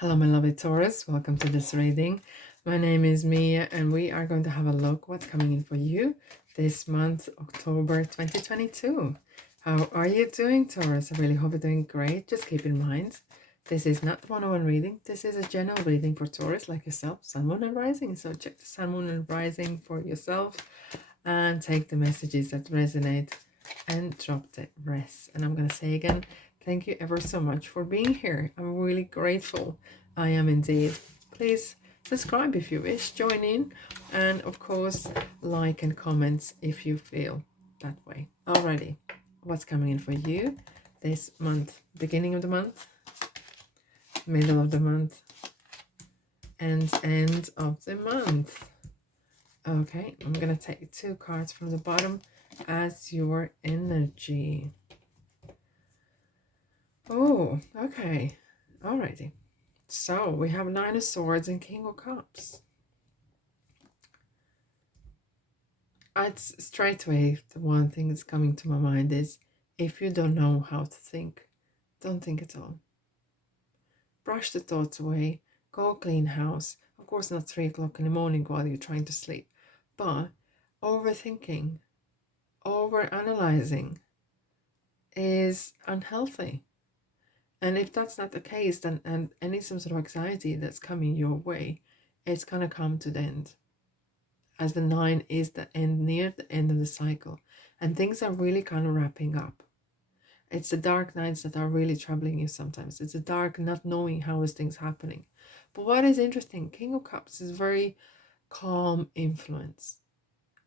Hello, my lovely Taurus. Welcome to this reading. My name is Mia, and we are going to have a look what's coming in for you this month, October 2022. How are you doing, Taurus? I really hope you're doing great. Just keep in mind, this is not one-on-one reading. This is a general reading for Taurus like yourself, Sun, Moon, and Rising. So check the Sun, Moon, and Rising for yourself and take the messages that resonate and drop the rest. And I'm going to say again, thank you ever so much for being here. I'm really grateful. I am indeed. Please subscribe if you wish, join in, and of course, like and comment if you feel that way. Alrighty, what's coming in for you this month? Beginning of the month, middle of the month, and end of the month. Okay, I'm going to take 2 cards from the bottom as your energy. Oh, okay. Alrighty. So we have 9 of Swords and King of Cups. Straight away, the one thing that's coming to my mind is, if you don't know how to think, don't think at all. Brush the thoughts away. Go clean house. Of course, not 3 o'clock in the morning while you're trying to sleep. But overthinking, overanalyzing is unhealthy. And if that's not the case, then and any some sort of anxiety that's coming your way, it's gonna come to the end. As the 9 is the end, near the end of the cycle, and things are really kind of wrapping up. It's the dark nights that are really troubling you sometimes. It's the dark not knowing how is things happening. But what is interesting, King of Cups is very calm influence.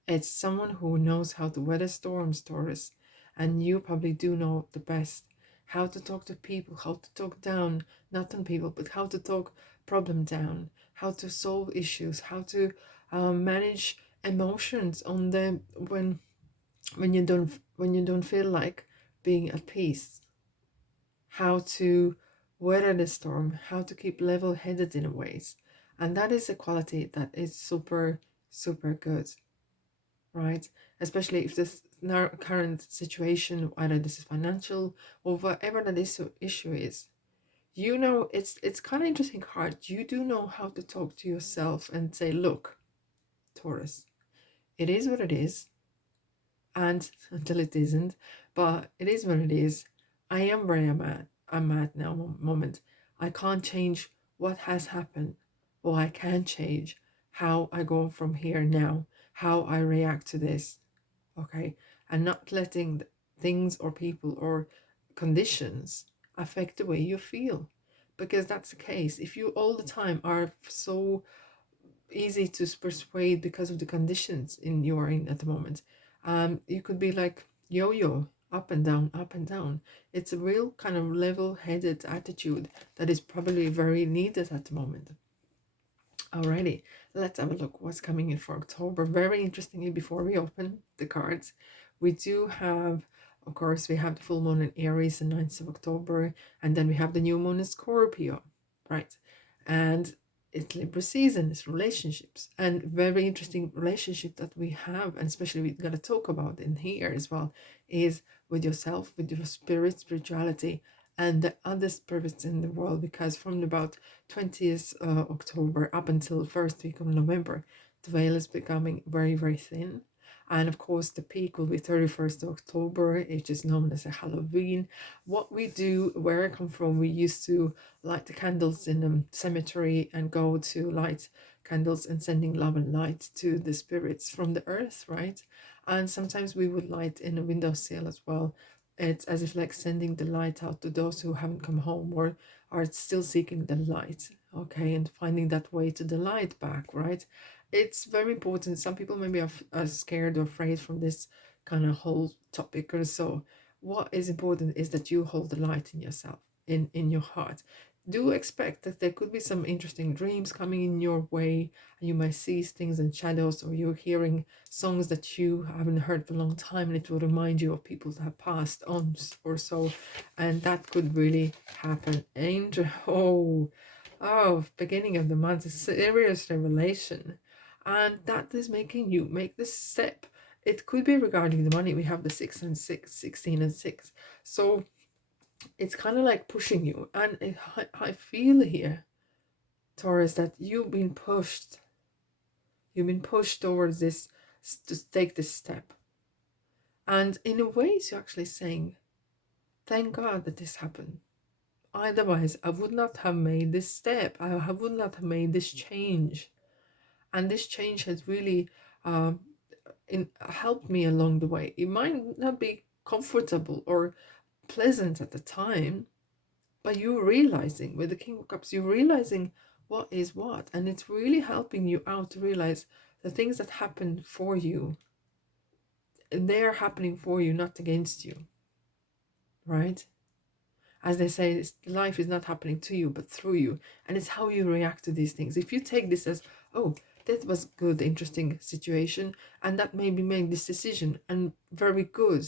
It's someone who knows how to weather storms, Taurus, and you probably do know the best how to talk to people, how to talk down, not on people, but how to talk problem down, how to solve issues, how to manage emotions on the when you don't feel like being at peace, how to weather the storm, how to keep level-headed in ways, and that is a quality that is super good, right? Especially if this current situation, whether this is financial or whatever that issue is, you know, it's kind of interesting card. You do know how to talk to yourself and say, look, Taurus, it is what it is, and until it isn't, but it is what it is. I am where I'm at now, moment. I can't change what has happened, or I can change how I go from here now, how I react to this, okay? And not letting things or people or conditions affect the way you feel. Because that's the case. If you all the time are so easy to persuade because of the conditions in you are in at the moment, you could be like yo-yo, up and down, up and down. It's a real kind of level-headed attitude that is probably very needed at the moment. Alrighty, let's have a look what's coming in for October. Very interestingly, before we open the cards, we do have, of course, we have the full moon in Aries, the 9th of October, and then we have the new moon in Scorpio, right? And it's Libra season, it's relationships, and very interesting relationship that we have, and especially we're going to talk about in here as well, is with yourself, with your spirit, spirituality, and the other spirits in the world, because from about 20th October up until first week of November, the veil is becoming very thin. And of course, the peak will be 31st of October, which is known as a Halloween. What we do, where I come from, we used to light the candles in the cemetery and go to light candles and sending love and light to the spirits from the earth, right? And sometimes we would light in a windowsill as well. It's as if like sending the light out to those who haven't come home or are still seeking the light, okay, and finding that way to the light back, right? It's very important. Some people maybe are scared or afraid from this kind of whole topic or so. What is important is that you hold the light in yourself, in your heart. Do expect that there could be some interesting dreams coming in your way, and you might see things in shadows, or you're hearing songs that you haven't heard for a long time, and it will remind you of people that have passed on or so, and that could really happen. Angel, beginning of the month, a serious revelation, and that is making you make this step. It could be regarding the money. We have the 6 and 6, 16 and 6, so it's kind of like pushing you, and I feel here Taurus, that you've been pushed towards this, to take this step. And in a way, you're actually saying, thank God that this happened. Otherwise, I would not have made this step. I would not have made this change. And this change has really helped me along the way. It might not be comfortable or pleasant at the time, but you're realizing, with the King of Cups, you're realizing what is what. And it's really helping you out to realize the things that happen for you, they're happening for you, not against you. Right? As they say, life is not happening to you, but through you. And it's how you react to these things. If you take this as, oh, that was good, interesting situation, and that made me make this decision, and very good.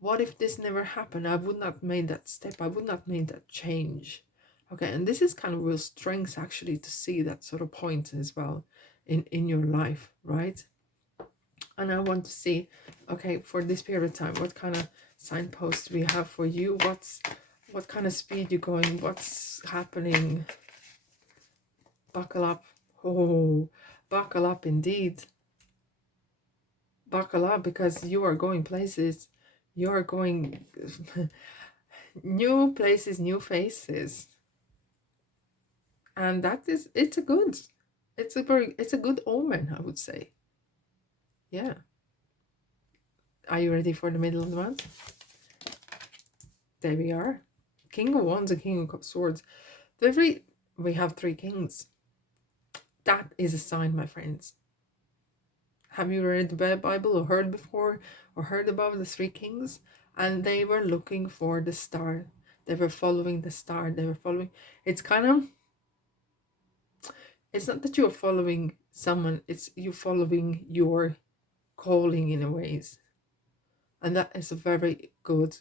What if this never happened? I would not have made that step. I would not have made that change. Okay, and this is kind of real strength, actually, to see that sort of point as well in your life, right? And I want to see, okay, for this period of time, what kind of signposts we have for you. What kind of speed you're going, what's happening. Buckle up. Oh, buckle up indeed. Buckle up, because you are going places. You are going new places, new faces. And that is, it's a good omen, I would say. Yeah. Are you ready for the middle of the month? There we are. King of Wands and King of Swords. We have 3 kings. That is a sign, my friends. Have you read the Bible or heard before or heard about the 3 kings? And they were looking for the star. They were following the star. It's not that you're following someone, it's you following your calling in a ways. And that is a very good,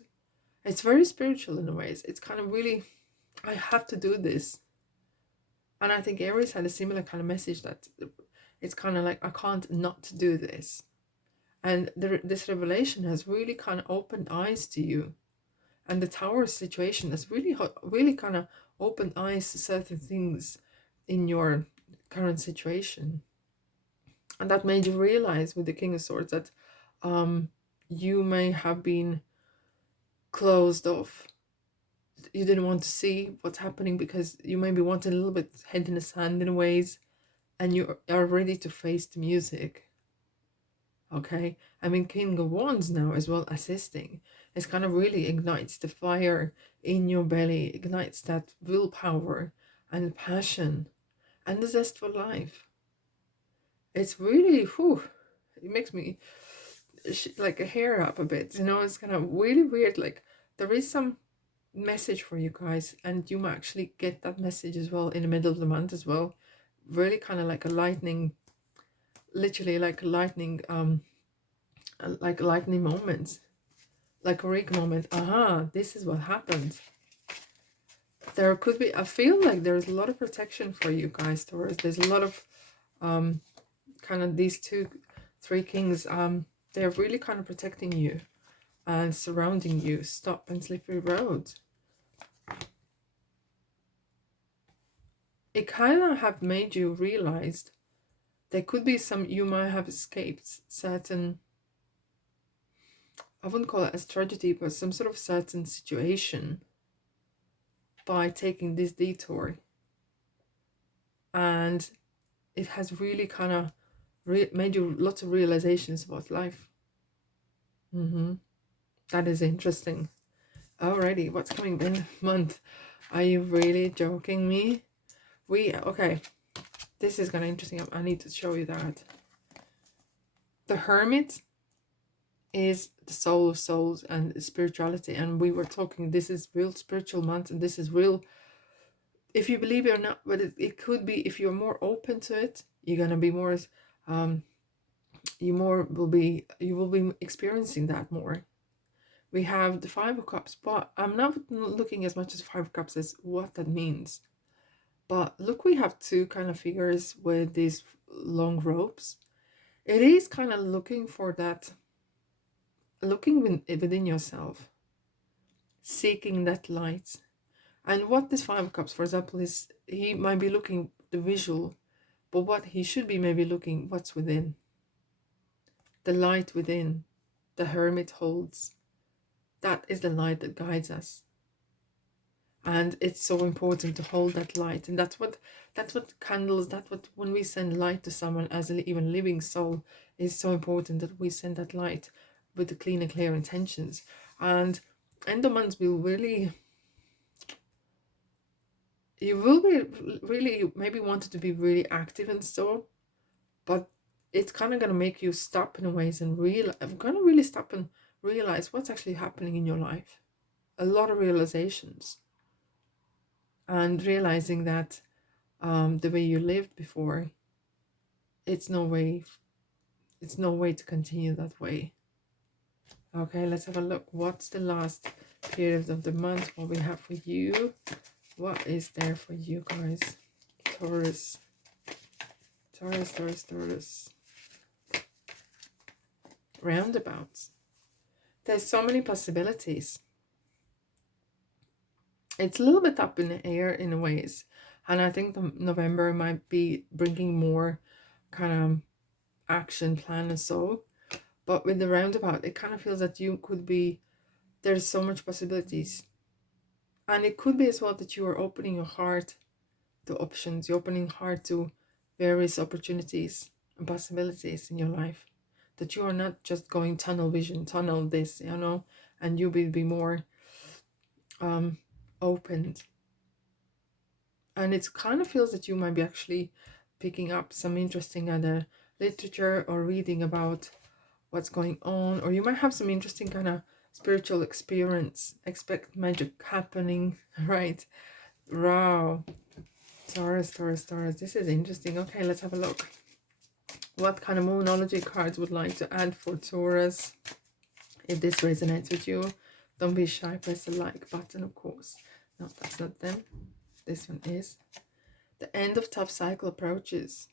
it's very spiritual in a ways. It's kind of really, I have to do this. And I think Aries had a similar kind of message, that it's kind of like, I can't not do this. And this revelation has really kind of opened eyes to you. And the Taurus situation has really kind of opened eyes to certain things in your current situation. And that made you realize with the King of Swords that you may have been closed off. You didn't want to see what's happening because you maybe wanted a little bit head in the sand in ways, and you are ready to face the music. Okay, I mean, King of Wands now as well, assisting. It's kind of really ignites the fire in your belly, ignites that willpower and passion and the zest for life. It's really, it makes me like a hair up a bit, it's kind of really weird. Like, there is some message for you guys, and you might actually get that message as well in the middle of the month as well. Really kind of like a lightning, literally like a lightning, lightning moments, like a Rick moment. This is what happened. There could be, I feel like there's a lot of protection for you guys, Taurus. There's a lot of kind of these 3 kings, they're really kind of protecting you and surrounding you. Stop and slippery roads. It kind of have made you realize there could be you might have escaped certain, I wouldn't call it as tragedy, but some sort of certain situation by taking this detour. And it has really kind of made you lots of realizations about life. That is interesting. Alrighty, what's coming in the month? Are you really joking me? Okay, this is kind of interesting. I need to show you that. The Hermit is the soul of souls and spirituality, and we were talking, this is real spiritual month, and this is real, if you believe it or not, but it could be, if you're more open to it, you're gonna be more, you will be experiencing that more. We have the 5 of Cups, but I'm not looking as much as 5 of Cups as what that means. But look, we have 2 kind of figures with these long ropes. It is kind of looking for that, looking within yourself, seeking that light. And what this 5 of Cups, for example, is, he might be looking the visual, but what he should be maybe looking, what's within. The light within, the hermit holds. That is the light that guides us. And it's so important to hold that light. And that's what candles, that's what, when we send light to someone as an even living soul, is so important that we send that light with the clean and clear intentions. And endomans will really, you will be really maybe wanted to be really active and so, but it's kind of going to make you stop in a ways and I'm going to really stop and realize what's actually happening in your life. A lot of realizations. And realizing that the way you lived before, it's no way to continue that way. Okay, let's have a look. What's the last period of the month? What we have for you? What is there for you guys? Taurus. Taurus, Taurus, Taurus. Roundabouts. There's so many possibilities. It's a little bit up in the air in ways. And I think the November might be bringing more kind of action plan and so. But with the roundabout, it kind of feels that you could be, there's so much possibilities. And it could be as well that you are opening your heart to options. You're opening heart to various opportunities and possibilities in your life. That you are not just going tunnel vision, tunnel this, you know, and you will be more opened. And it kind of feels that you might be actually picking up some interesting other literature or reading about what's going on, or you might have some interesting kind of spiritual experience, expect magic happening, right? Wow. Taurus, Taurus, Taurus. This is interesting. Okay, let's have a look. What kind of moonology cards would like to add for Taurus? If this resonates with you, don't be shy, press the like button, of course. No, that's not them. This one is. The end of tough cycle approaches.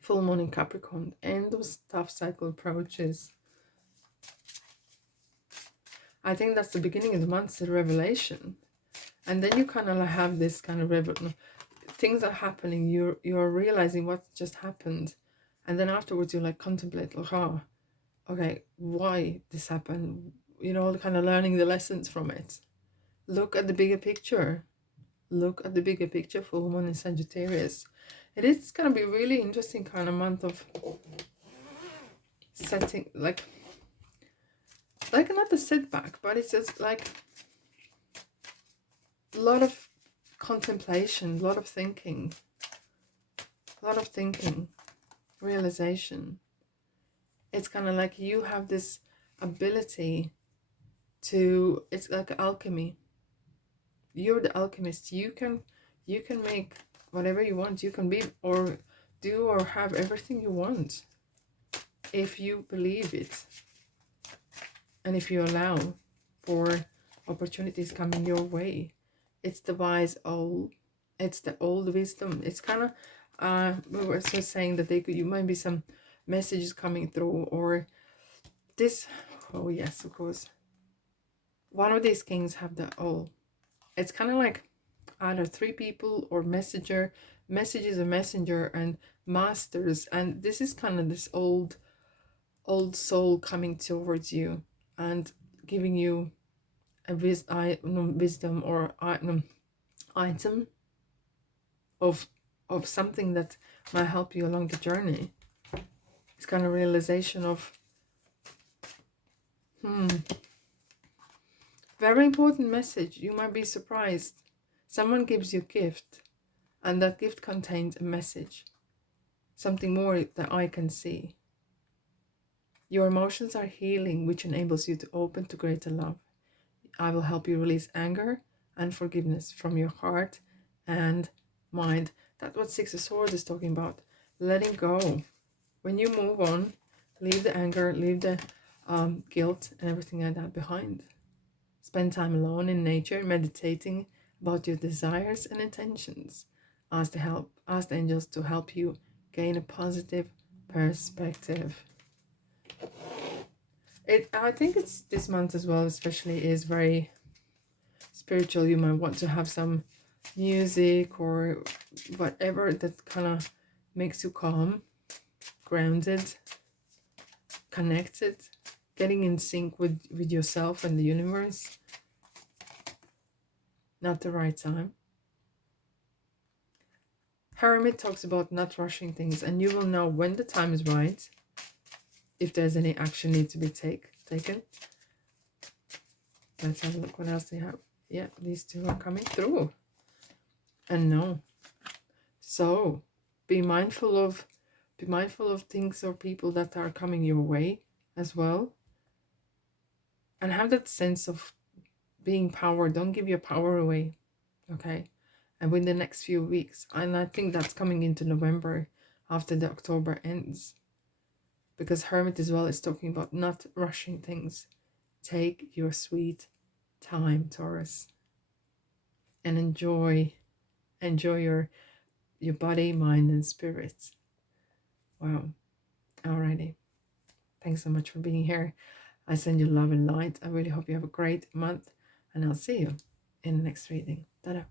Full moon in Capricorn. End of tough cycle approaches. I think that's the beginning of the month, the revelation. And then you kind of have this kind of things are happening. You're realizing what just happened. And then afterwards you're like contemplate, like, oh, okay, why this happened? You know, kind of learning the lessons from it. Look at the bigger picture. Look at the bigger picture, full moon in Sagittarius. It is going to be really interesting kind of month of setting, like not a setback, but it's just like a lot of contemplation, a lot of thinking, realization. It's kind of like you have this ability to, it's like alchemy. You're the alchemist. You can make whatever you want. You can be or do or have everything you want if you believe it, and if you allow for opportunities coming your way. It's the wise old. It's the old wisdom. It's kind of we were just saying that you might be some messages coming through, or this. Oh yes, of course. One of these kings have the old. It's kind of like either three people or message is a messenger and masters, and this is kind of this old soul coming towards you and giving you a wisdom or item of something that might help you along the journey. It's kind of realization of very important message. You might be surprised. Someone gives you a gift, and that gift contains a message. Something more that I can see. Your emotions are healing, which enables you to open to greater love. I will help you release anger and forgiveness from your heart and mind. That's what Six of Swords is talking about. Letting go. When you move on, leave the anger, leave the guilt and everything like that behind. Spend time alone in nature, meditating about your desires and intentions. Ask the angels to help you gain a positive perspective. I think it's this month as well, especially, is very spiritual. You might want to have some music or whatever that kind of makes you calm, grounded, connected, getting in sync with yourself and the universe. Not the right time. Hermit talks about not rushing things, and you will know when the time is right, if there's any action need to be taken. Let's have a look what else they have. Yeah, these two are coming through. And no. So be mindful of things or people that are coming your way as well. And have that sense of being power. Don't give your power away. Okay. And within the next few weeks. And I think that's coming into November after the October ends. Because Hermit as well is talking about not rushing things. Take your sweet time, Taurus. And enjoy your body, mind, and spirit. Wow. Alrighty. Thanks so much for being here. I send you love and light. I really hope you have a great month. And I'll see you in the next reading. Ta-da.